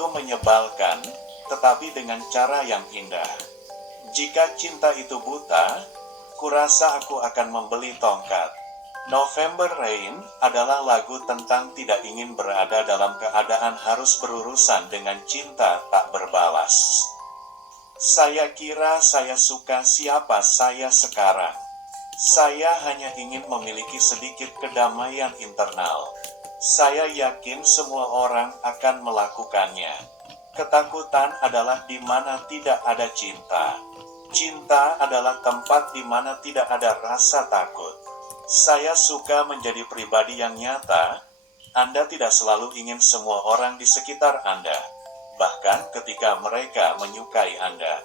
itu menyebalkan, tetapi dengan cara yang indah. Jika cinta itu buta, kurasa aku akan membeli tongkat. November Rain adalah lagu tentang tidak ingin berada dalam keadaan harus berurusan dengan cinta tak berbalas. Saya kira saya suka siapa saya sekarang. Saya hanya ingin memiliki sedikit kedamaian internal. Saya yakin semua orang akan melakukannya. Ketakutan adalah di mana tidak ada cinta. Cinta adalah tempat di mana tidak ada rasa takut. Saya suka menjadi pribadi yang nyata. Anda tidak selalu ingin semua orang di sekitar Anda, bahkan ketika mereka menyukai Anda.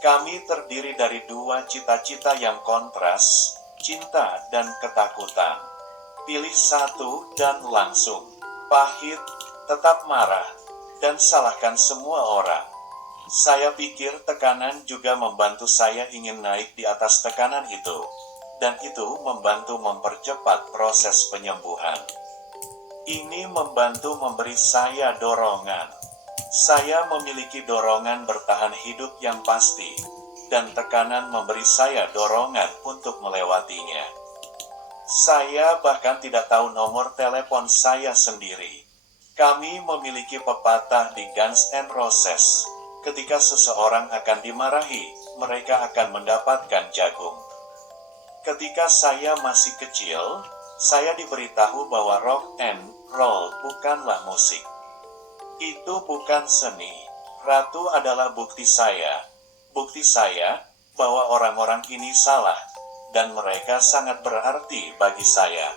Kami terdiri dari dua cita-cita yang kontras, cinta dan ketakutan. Pilih satu dan langsung. Pahit, tetap marah, dan salahkan semua orang. Saya pikir tekanan juga membantu saya ingin naik di atas tekanan itu. Dan itu membantu mempercepat proses penyembuhan. Ini membantu memberi saya dorongan. Saya memiliki dorongan bertahan hidup yang pasti, dan tekanan memberi saya dorongan untuk melewatinya. Saya bahkan tidak tahu nomor telepon saya sendiri. Kami memiliki pepatah di Guns N' Roses. Ketika seseorang akan dimarahi, mereka akan mendapatkan jagung. Ketika saya masih kecil, saya diberitahu bahwa rock and roll bukanlah musik. Itu bukan seni. Ratu adalah bukti saya. Bukti saya bahwa orang-orang ini salah, dan mereka sangat berarti bagi saya.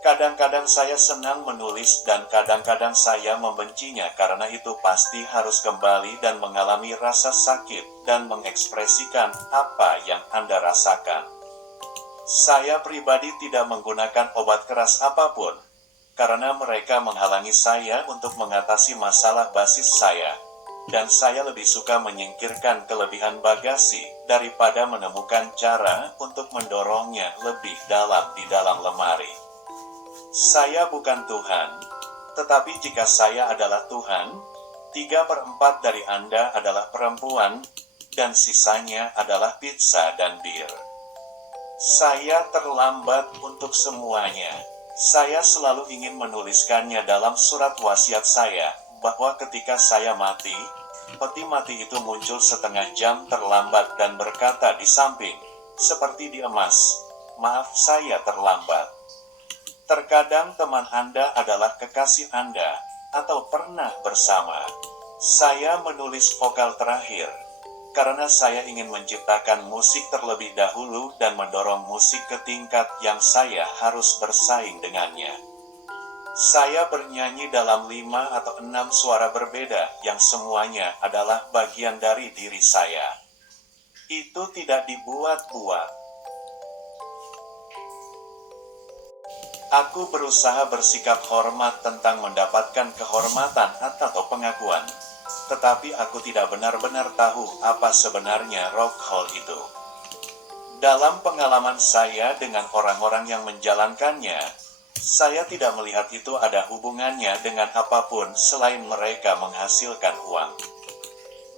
Kadang-kadang saya senang menulis dan kadang-kadang saya membencinya karena itu pasti harus kembali dan mengalami rasa sakit dan mengekspresikan apa yang Anda rasakan. Saya pribadi tidak menggunakan obat keras apapun, karena mereka menghalangi saya untuk mengatasi masalah basis saya, dan saya lebih suka menyingkirkan kelebihan bagasi daripada menemukan cara untuk mendorongnya lebih dalam di dalam lemari. Saya bukan Tuhan, tetapi jika saya adalah Tuhan, 3/4 dari Anda adalah perempuan, dan sisanya adalah pizza dan bir. Saya terlambat untuk semuanya. Saya selalu ingin menuliskannya dalam surat wasiat saya, bahwa ketika saya mati, peti mati itu muncul setengah jam terlambat dan berkata di samping, seperti di emas, maaf saya terlambat. Terkadang teman Anda adalah kekasih Anda, atau pernah bersama. Saya menulis vokal terakhir, karena saya ingin menciptakan musik terlebih dahulu dan mendorong musik ke tingkat yang saya harus bersaing dengannya. Saya bernyanyi dalam 5 atau 6 suara berbeda yang semuanya adalah bagian dari diri saya. Itu tidak dibuat-buat. Aku berusaha bersikap hormat tentang mendapatkan kehormatan atau pengakuan. Tetapi aku tidak benar-benar tahu apa sebenarnya rock hall itu. Dalam pengalaman saya dengan orang-orang yang menjalankannya, saya tidak melihat itu ada hubungannya dengan apapun selain mereka menghasilkan uang.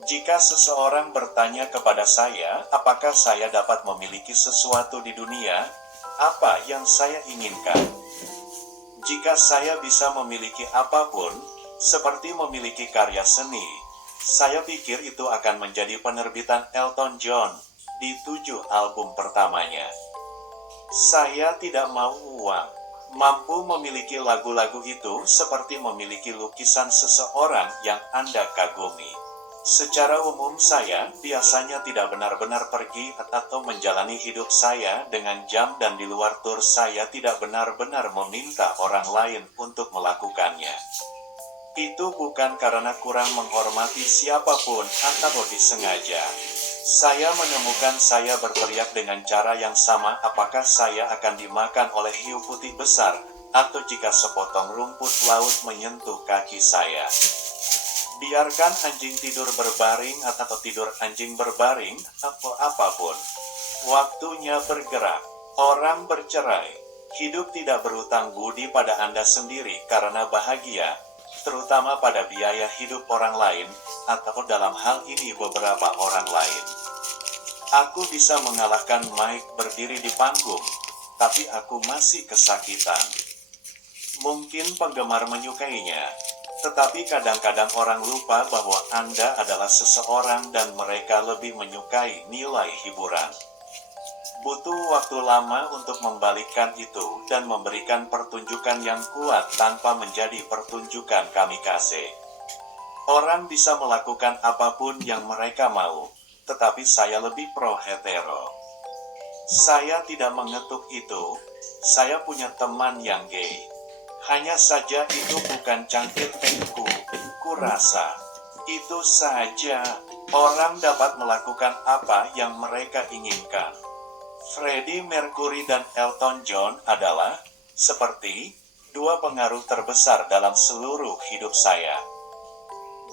Jika seseorang bertanya kepada saya, apakah saya dapat memiliki sesuatu di dunia, apa yang saya inginkan? Jika saya bisa memiliki apapun, seperti memiliki karya seni, saya pikir itu akan menjadi penerbitan Elton John di 7 album pertamanya. Saya tidak mau uang. Mampu memiliki lagu-lagu itu seperti memiliki lukisan seseorang yang Anda kagumi. Secara umum saya biasanya tidak benar-benar pergi atau menjalani hidup saya dengan jam dan di luar tur saya tidak benar-benar meminta orang lain untuk melakukannya. Itu bukan karena kurang menghormati siapapun atau disengaja. Saya menemukan saya berteriak dengan cara yang sama apakah saya akan dimakan oleh hiu putih besar, atau jika sepotong rumput laut menyentuh kaki saya. Biarkan anjing tidur berbaring atau tidur anjing berbaring, atau apapun. Waktunya bergerak. Orang bercerai. Hidup tidak berutang budi pada Anda sendiri karena bahagia. terutama pada biaya hidup orang lain, atau dalam hal ini beberapa orang lain. Aku bisa mengalahkan Mike berdiri di panggung, tapi aku masih kesakitan. Mungkin penggemar menyukainya, tetapi kadang-kadang orang lupa bahwa Anda adalah seseorang dan mereka lebih menyukai nilai hiburan. Butuh waktu lama untuk membalikkan itu dan memberikan pertunjukan yang kuat tanpa menjadi pertunjukan kamikaze. Orang bisa melakukan apapun yang mereka mau, tetapi saya lebih pro hetero. Saya tidak mengetuk itu, saya punya teman yang gay. Hanya saja itu bukan cangkir tehku, kurasa. Itu saja, orang dapat melakukan apa yang mereka inginkan. Freddie Mercury dan Elton John adalah, seperti, dua pengaruh terbesar dalam seluruh hidup saya.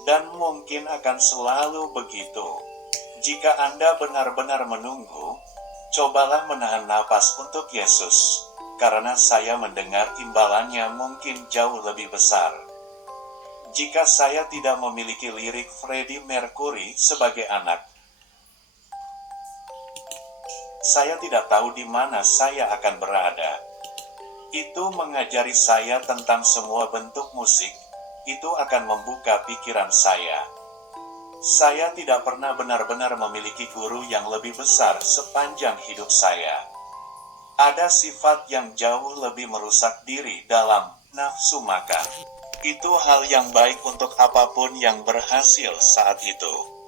Dan mungkin akan selalu begitu. Jika Anda benar-benar menunggu, cobalah menahan napas untuk Yesus, karena saya mendengar imbalannya mungkin jauh lebih besar. Jika saya tidak memiliki lirik Freddie Mercury sebagai anak, saya tidak tahu di mana saya akan berada. Itu mengajari saya tentang semua bentuk musik, itu akan membuka pikiran saya. Saya tidak pernah benar-benar memiliki guru yang lebih besar sepanjang hidup saya. Ada sifat yang jauh lebih merusak diri dalam nafsu makan. Itu hal yang baik untuk apapun yang berhasil saat itu.